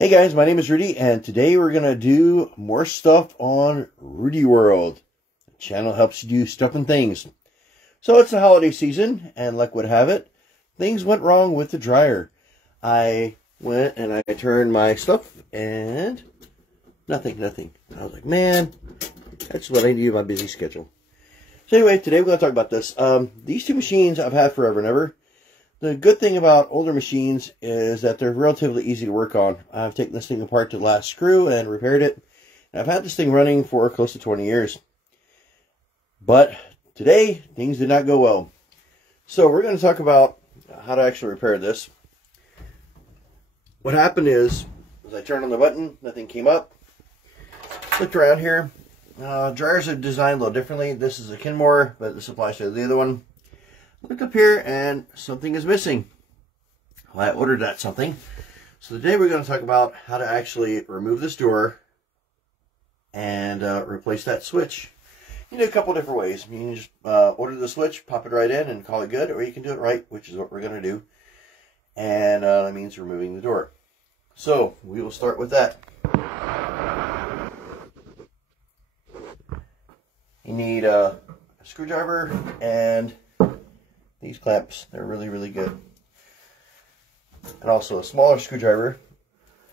Hey guys, my name is Rudy, and today we're going to do more stuff on Rudy World. The channel helps you do stuff and things. So it's the holiday season, and luck would have it, things went wrong with the dryer. I went and I turned my stuff, and nothing. I was like, man, that's what I need in my busy schedule. So anyway, today we're going to talk about this. These two machines I've had forever and ever. The good thing about older machines is that they're relatively easy to work on. I've taken this thing apart to the last screw and repaired it. And I've had this thing running for close to 20 years. But today, things did not go well. So we're going to talk about how to actually repair this. What happened is, as I turned on the button, nothing came up. Looked around here. Dryers are designed a little differently. This is a Kenmore, but this applies to the other one. Look up here and something is missing. Well, I ordered that something. So today we're going to talk about how to actually remove this door and replace that switch. You can do a couple different ways. You can just order the switch, pop it right in and call it good, or you can do it right, which is what we're going to do. And that means removing the door. So we will start with that. You need a screwdriver and these clamps. They're really good. And also a smaller screwdriver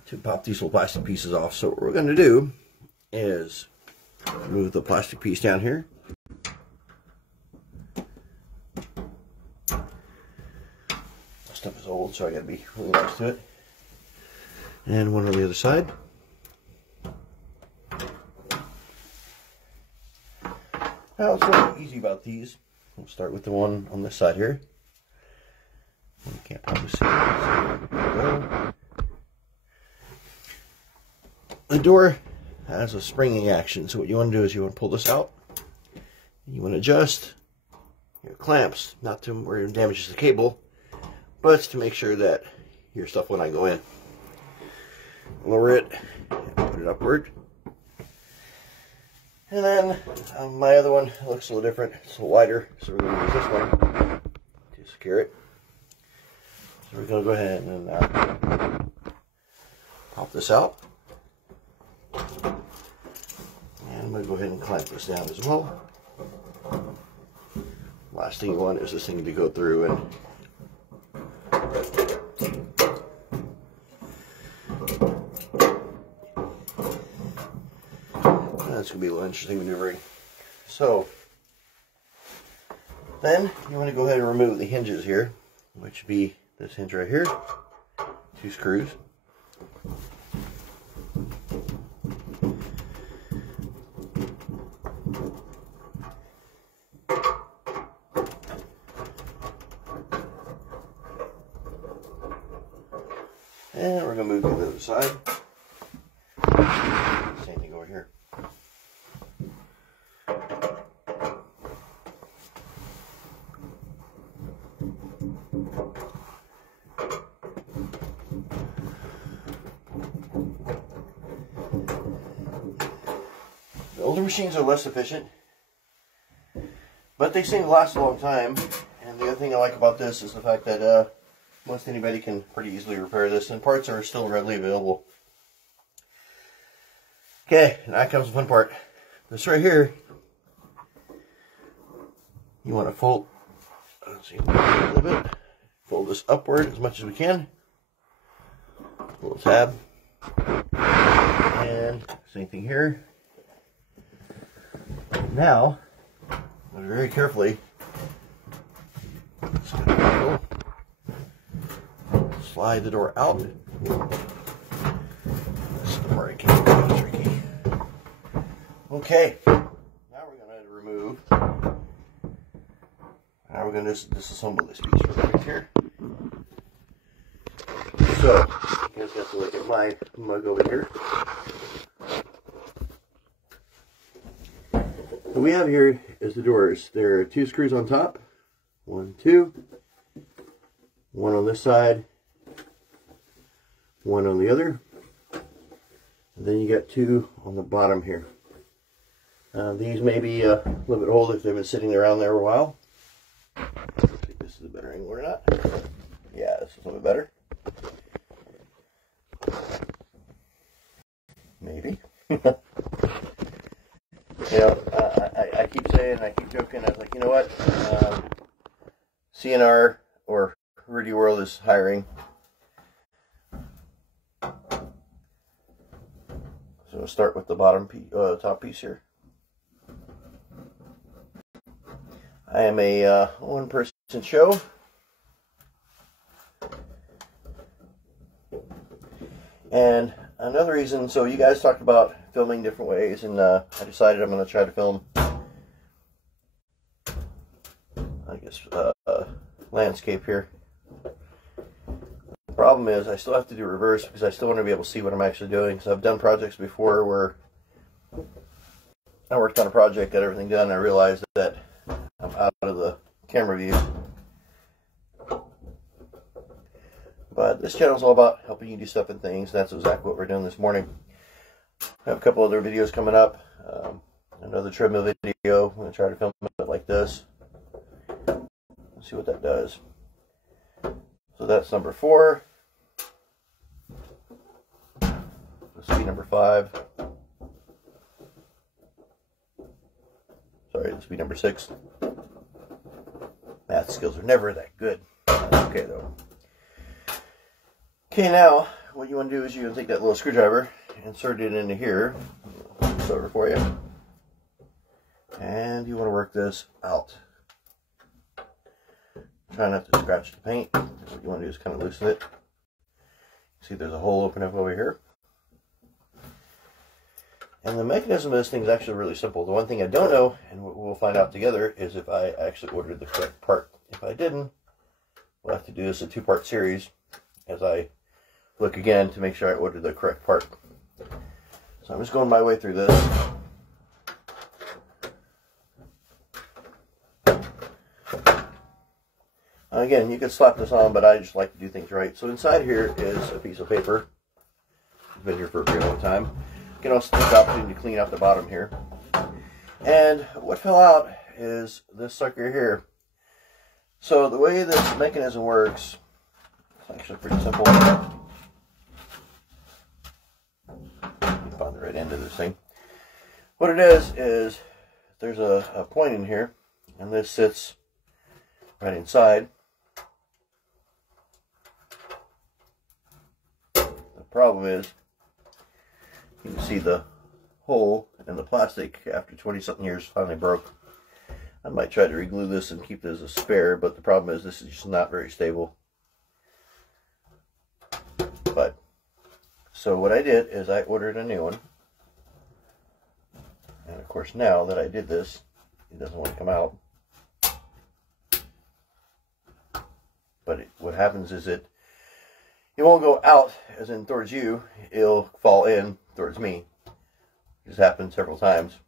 to pop these little plastic pieces off. So what we're going to do is move the plastic piece down here. My stuff is old, so I got to be really nice to it. And one on the other side. Now what's really easy about these, we'll start with the one on this side here. You can't probably see it. The door has a springing action, so what you want to do is you want to pull this out. You want to adjust your clamps, not to where it damages the cable, but to make sure that your stuff will not go in. Lower it and put it upward. And then my other one looks a little different. It's a little wider, so we're going to use this one to secure it. So we're going to go ahead and pop this out. And I'm going to go ahead and clamp this down as well. Last thing you want is this thing to go through and that's going to be a little interesting maneuvering. So, then you want to go ahead and remove the hinges here, which would be this hinge right here, 2 screws. And we're going to move to the other side. Same thing over here. The older machines are less efficient, but they seem to last a long time. And the other thing I like about this is the fact that most anybody can pretty easily repair this, and parts are still readily available. Okay, now comes the fun part. This right here, you want to fold, let's see, a little bit, fold this upward as much as we can. A little tab, and same thing here. Now, very carefully, slide the door out. This is the part that can be kind of tricky. Okay, now we're going to remove. Now we're going to disassemble this piece right here. So, you guys got to look at my mug over here. What we have here is the doors. There are 2 screws on top. 1, 2. One on this side. One on the other. And then you got 2 on the bottom here. These may be a little bit old if they've been sitting around there a while. Let's see if this is a better angle or not. Yeah, this is a little bit better. CNR or Rudy World is hiring. So we'll start with the bottom top piece here. I am a one-person show. And another reason, so you guys talked about filming different ways, and I decided I'm going to try to film, I guess, landscape here. The problem is I still have to do reverse because I still want to be able to see what I'm actually doing. So I've done projects before where I worked on a project, got everything done, and I realized that I'm out of the camera view. But this channel is all about helping you do stuff and things. That's exactly what we're doing this morning. I have a couple other videos coming up. Another treadmill video. I'm going to try to film it like this. Let's see what that does. So that's number 4. This will be number 5. Sorry, this will be number 6. Math skills are never that good. Okay, though. Okay, now what you want to do is you take that little screwdriver, insert it into here. It's over for you. And you want to work this out. Try not to scratch the paint. What you want to do is kind of loosen it. See, there's a hole open up over here. And the mechanism of this thing is actually really simple. The one thing I don't know, and we'll find out together, is if I actually ordered the correct part. If I didn't, we'll have to do this a 2-part series as I look again to make sure I ordered the correct part. So I'm just going my way through this. Again, you can slap this on, but I just like to do things right. So inside here is a piece of paper. It's been here for a very long time. You can also take the opportunity to clean out the bottom here. And what fell out is this sucker here. So the way this mechanism works, it's actually pretty simple. Find the right end of this thing. What it is there's a point in here, and this sits right inside. The problem is you can see the hole in the plastic after 20-something years finally broke. I might try to reglue this and keep it as a spare, but the problem is this is just not very stable. But so what I did is I ordered a new one. And of course now that I did this, it doesn't want to come out. But what happens is it won't go out as in towards you, it'll fall in towards me. This happened several times.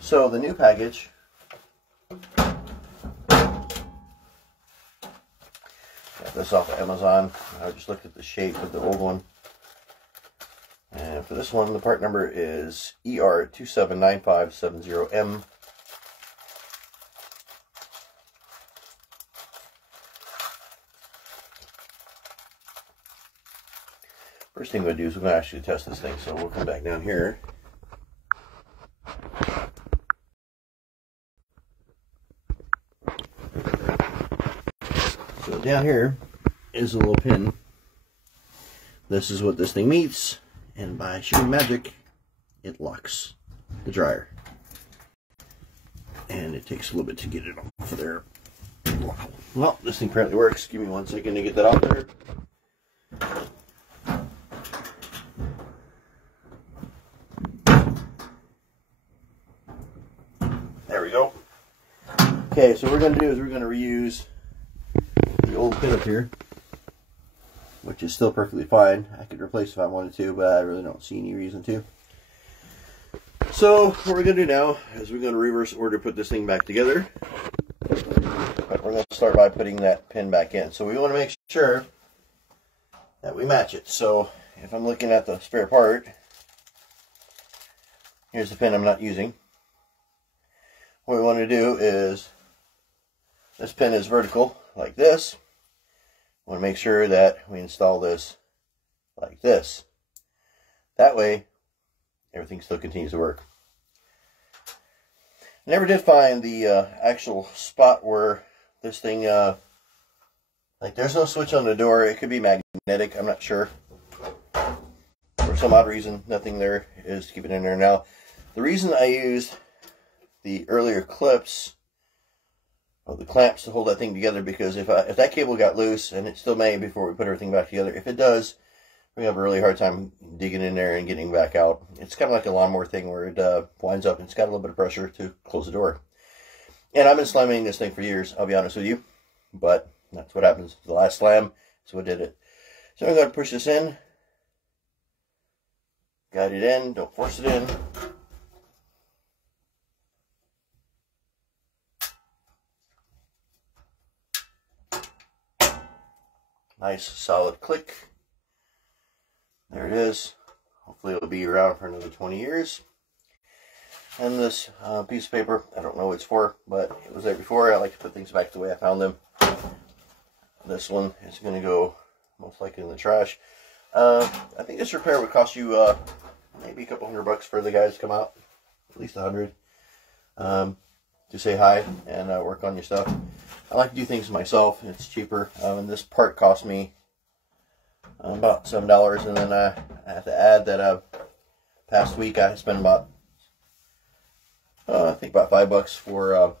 So the new package this off of Amazon. I just looked at the shape of the old one. And for this one, the part number is ER279570M. First thing we're going to do is we're going to actually test this thing. So we'll come back down here. So down here is a little pin. This is what this thing meets, and by sheer magic, it locks the dryer. And it takes a little bit to get it off of there. Well, this thing apparently works. Give me 1 second to get that off there. There we go. Okay, so what we're going to do is we're going to reuse the old pin up here, which is still perfectly fine. I could replace it if I wanted to, but I really don't see any reason to. So what we're going to do now is we're going to reverse order put this thing back together. But we're going to start by putting that pin back in. So we want to make sure that we match it. So if I'm looking at the spare part, here's the pin I'm not using. What we want to do is, this pin is vertical like this. We want to make sure that we install this like this. That way, everything still continues to work. Never did find the actual spot where this thing, like there's no switch on the door. It could be magnetic, I'm not sure. For some odd reason, nothing there is to keep it in there. Now, the reason I used the earlier clips, or the clamps, to hold that thing together, because if that cable got loose, and it still may before we put everything back together, if it does, we have a really hard time digging in there and getting back out. It's kind of like a lawnmower thing where it winds up and it's got a little bit of pressure to close the door. And I've been slamming this thing for years, I'll be honest with you, but that's what happens. The last slam is what did it. So I'm going to push this in, guide it in, don't force it in. Nice solid click. There it is. Hopefully it'll be around for another 20 years. And this piece of paper, I don't know what it's for, but it was there before. I like to put things back the way I found them. This one is going to go most likely in the trash. I think this repair would cost you maybe a couple $100 for the guys to come out. At least $100. To say hi and work on your stuff. I like to do things myself. It's cheaper. And this part cost me about $7, and then I have to add that past week I spent about I think about $5 for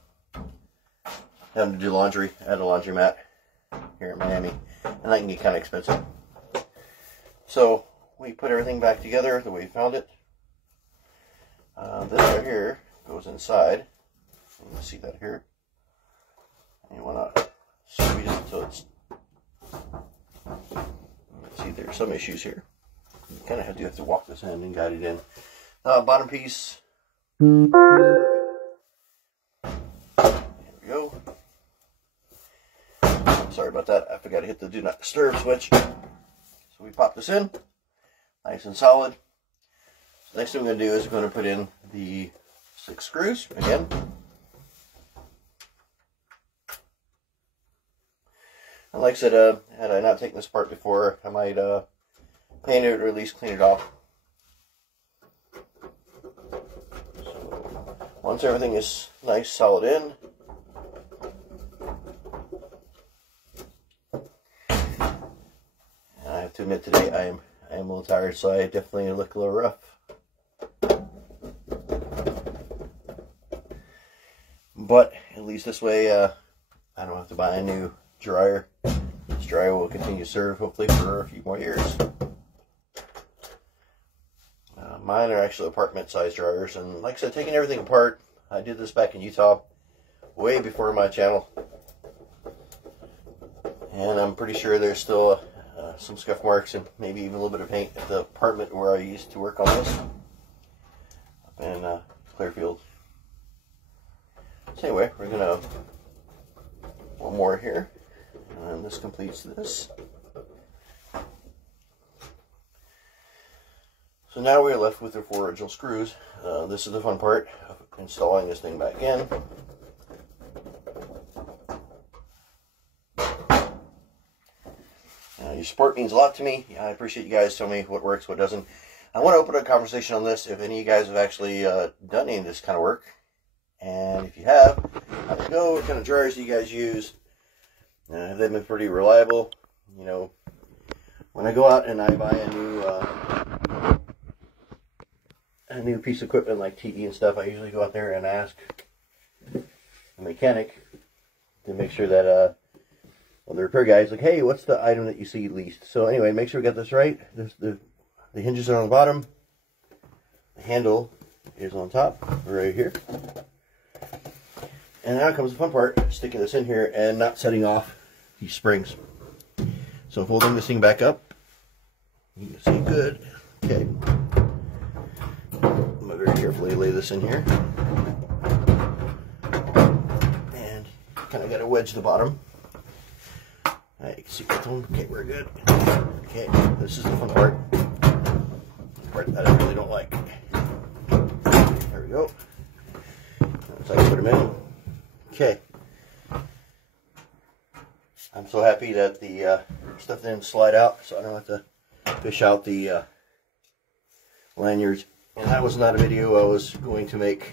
having to do laundry at a laundromat here in Miami, and that can get kind of expensive. So we put everything back together the way we found it. This right here goes inside. You can see that here. And you want to squeeze it until it's. See, there's some issues here. You kind of have to walk this in and guide it in. Bottom piece. There we go. Sorry about that. I forgot to hit the do not disturb switch. So we pop this in, nice and solid. So next thing we're going to do is we're going to put in the 6 screws again. And like I said, had I not taken this apart before, I might paint it or at least clean it off. So once everything is nice, solid in, and I have to admit today I am a little tired, so I definitely look a little rough. But at least this way, I don't have to buy a new dryer. This dryer will continue to serve hopefully for a few more years. Mine are actually apartment-sized dryers, and like I said, taking everything apart, I did this back in Utah, way before my channel, and I'm pretty sure there's still some scuff marks and maybe even a little bit of paint at the apartment where I used to work on this, up in Clearfield. So anyway, we're gonna one more here. And this completes this. So now we are left with the 4 original screws. This is the fun part of installing this thing back in. Your support means a lot to me. I appreciate you guys telling me what works, what doesn't. I want to open a conversation on this if any of you guys have actually done any of this kind of work. And if you have, how'd it go? What kind of dryers do you guys use? Have they been pretty reliable? You know, when I go out and I buy a new piece of equipment like TE and stuff, I usually go out there and ask the mechanic to make sure that, well, the repair guy is like, hey, what's the item that you see least? So anyway, make sure we got this right. The hinges are on the bottom. The handle is on top, right here. And now comes the fun part, sticking this in here and not setting off these springs. So holding this thing back up, you can see good. Okay. I'm going to very carefully lay this in here. And kind of got to wedge the bottom. You can see that one. Okay, we're good. Okay, this is the fun part. The part that I really don't like. There we go. So I can put them in. Okay. I'm so happy that the stuff didn't slide out, so I don't have to fish out the lanyards. And that was not a video I was going to make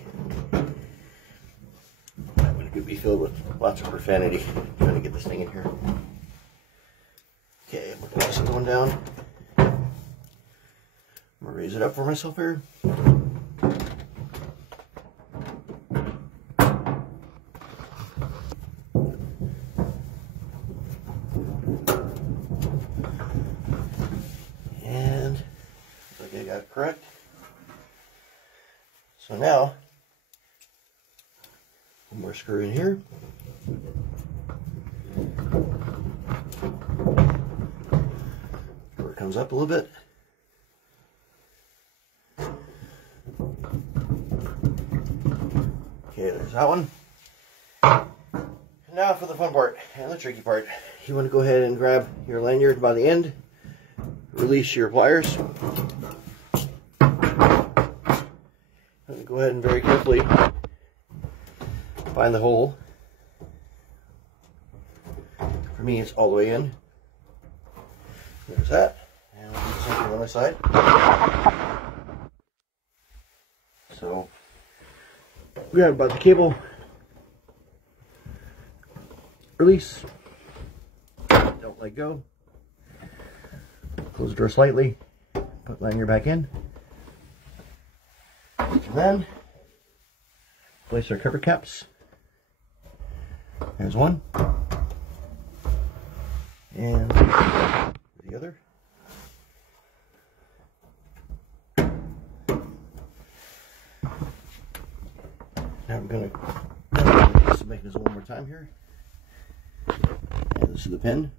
You'd be filled with lots of profanity trying to get this thing in here. Okay, I'm gonna this going down. I'm gonna raise it up for myself here. And looks like I got it correct. So now, one more screw in here. Where it comes up a little bit. Okay, there's that one. And now for the fun part and the tricky part. You want to go ahead and grab your lanyard by the end, release your pliers. Go ahead and very carefully find the hole. For me, it's all the way in. There's that. And we'll do the same thing on the other side. So, grab about the cable, release, don't let go, close the door slightly, put lanyard back in. And then place our cover caps. There's one. And the other. Now I'm going to make this one more time here. And this is the pin.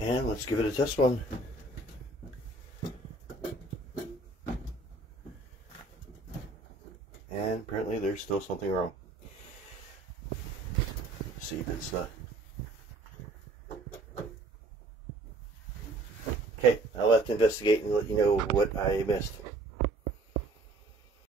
And let's give it a test run. And apparently there's still something wrong. Let's see if it's okay, I'll have to investigate and let you know what I missed.